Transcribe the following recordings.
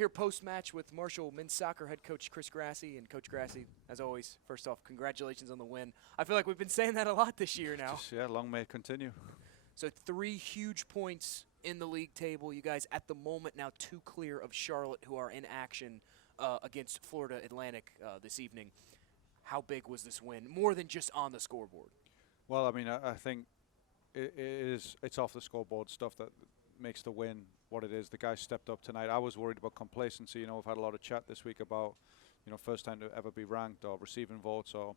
Here post-match with Marshall men's soccer head coach Chris Grassie. And Coach Grassie, as always, first off, congratulations on the win. I feel like we've been saying that a lot this year now. Yeah, long may it continue. So 3 huge points in the league table. You guys, at the moment, now 2 clear of Charlotte, who are in action against Florida Atlantic this evening. How big was this win? More than just on the scoreboard. Well, I mean, I think it's off the scoreboard stuff that makes the win what it is. The guys stepped up tonight. I was worried about complacency. You know, we've had a lot of chat this week about, you know, first time to ever be ranked or receiving votes or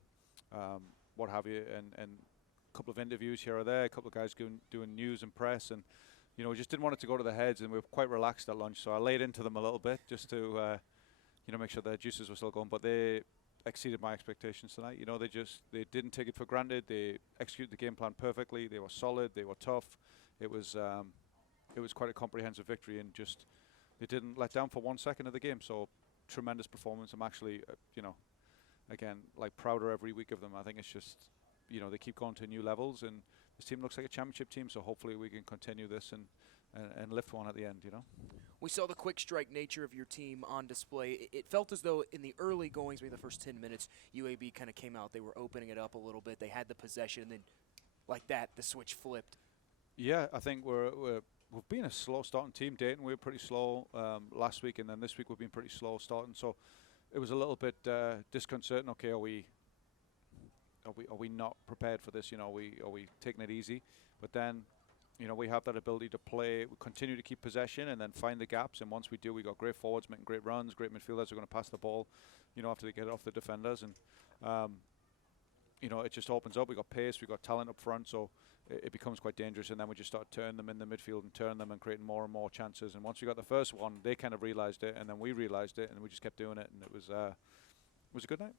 what have you, and a couple of interviews here or there, a couple of guys doing news and press, and you know, we just didn't want it to go to the heads, and we were quite relaxed at lunch, so I laid into them a little bit just to you know, make sure their juices were still going, but they exceeded my expectations tonight. You know, they didn't take it for granted. They executed the game plan perfectly. They were solid. They were tough. It was quite a comprehensive victory, and just they didn't let down for 1 second of the game. So tremendous performance. I'm actually you know, again, like, prouder every week of them. I think it's just, you know, they keep going to new levels, and this team looks like a championship team. So hopefully we can continue this and lift one at the end. You know. We saw the quick strike nature of your team on display. It felt as though in the early goings, maybe the first 10 minutes, UAB kind of came out. They were opening it up a little bit. They had the possession, and then like that, the switch flipped. Yeah, I think we've been a slow starting team. Dayton, we were pretty slow last week, and then this week we've been pretty slow starting. So it was a little bit disconcerting. Okay, are we not prepared for this? You know, are we taking it easy? But then, you know, we have that ability to play, we continue to keep possession and then find the gaps. And once we do, we got great forwards making great runs, great midfielders who are going to pass the ball, you know, after they get it off the defenders. And, you know, it just opens up. We got pace, we got talent up front, so it becomes quite dangerous. And then we just start turning them in the midfield and turning them and creating more and more chances. And once we got the first one, they kind of realized it, and then we realized it, and we just kept doing it. And it was a good night.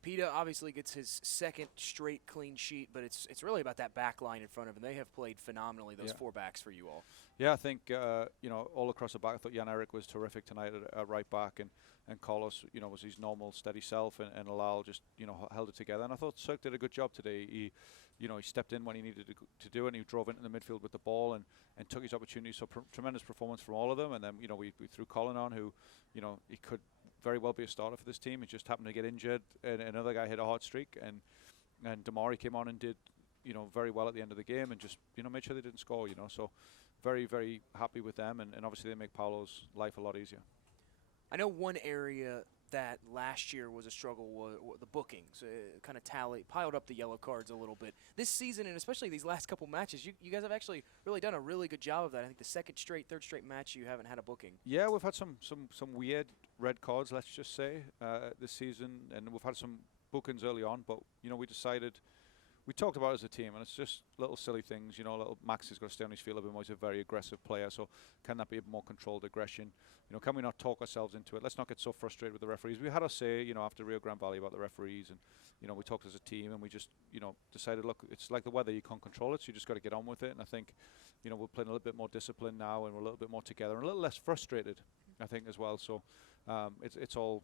Peta obviously gets his 2nd straight clean sheet, but it's really about that back line in front of him. They have played phenomenally, those 4 backs for you all. Yeah, I think, you know, all across the back, I thought Jan Eric was terrific tonight at right back, and Carlos, you know, was his normal steady self, and Alal just, you know, held it together. And I thought Cirque did a good job today. He, you know, he stepped in when he needed to do it, and he drove into the midfield with the ball and took his opportunities. So tremendous performance from all of them. And then, you know, we threw Colin on, who, you know, he could very well be a starter for this team. He just happened to get injured, and another guy hit a hot streak, and Damari came on and did, you know, very well at the end of the game, and just, you know, made sure they didn't score, you know. So very, very happy with them, and obviously they make Paolo's life a lot easier. I know one area that last year was a struggle was the bookings. Kind of piled up the yellow cards a little bit. This season, and especially these last couple matches, you guys have actually really done a really good job of that. I think the 2nd straight, 3rd straight match you haven't had a booking. Yeah, we've had some weird red cards, let's just say, this season, and we've had some bookings early on, but, you know, we talked about it as a team, and it's just little silly things, you know. Max has got to stay on his feet a little bit more. He's a very aggressive player, so can that be a more controlled aggression? You know, can we not talk ourselves into it? Let's not get so frustrated with the referees. We had our say, you know, after Rio Grande Valley about the referees, and, you know, we talked as a team, and we just, you know, decided, look, it's like the weather, you can't control it, so you just got to get on with it. And I think, you know, we're playing a little bit more disciplined now, and we're a little bit more together, and a little less frustrated, I think, as well. So it's all,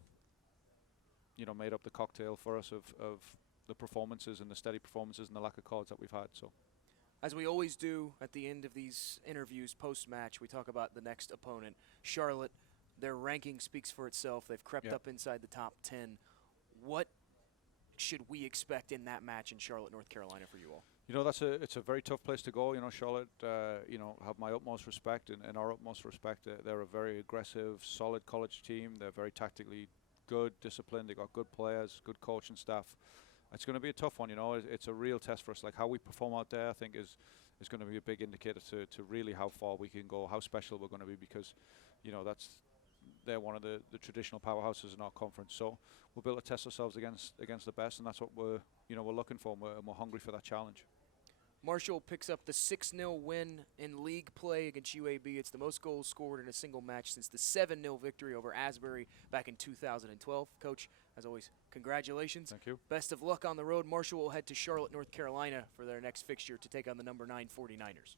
you know, made up the cocktail for us of the performances and the steady performances and the lack of cards that we've had. So, as we always do at the end of these interviews post-match, we talk about the next opponent. Charlotte, their ranking speaks for itself. They've crept up inside the top 10. What should we expect in that match in Charlotte, North Carolina for you all? You know, it's a very tough place to go. You know, Charlotte, you know, have my utmost respect and our utmost respect. They're a very aggressive, solid college team. They're very tactically good, disciplined. They've got good players, good coaching staff. It's going to be a tough one, you know. It's a real test for us. Like, how we perform out there, I think, is going to be a big indicator to really how far we can go, how special we're going to be, because, you know, they're one of the traditional powerhouses in our conference. So we'll be able to test ourselves against the best, and that's what we're looking for, and we're hungry for that challenge. Marshall picks up the 6-0 win in league play against UAB. It's the most goals scored in a single match since the 7-0 victory over Asbury back in 2012. Coach, as always, congratulations. Thank you. Best of luck on the road. Marshall will head to Charlotte, North Carolina for their next fixture to take on the number 9 49ers.